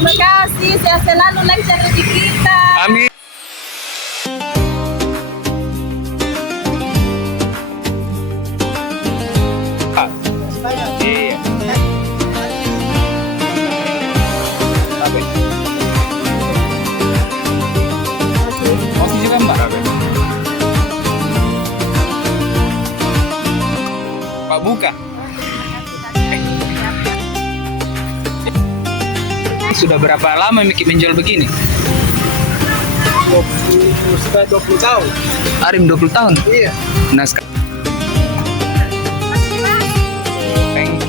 terima kasih. Sehat selalu, lancar rezeki kita. Amin. Iya. Masih juga Mbak. Pak buka. Sudah berapa lama Miki menjual begini? 20 tahun. Arim 20 tahun. Iya. Nah, Thank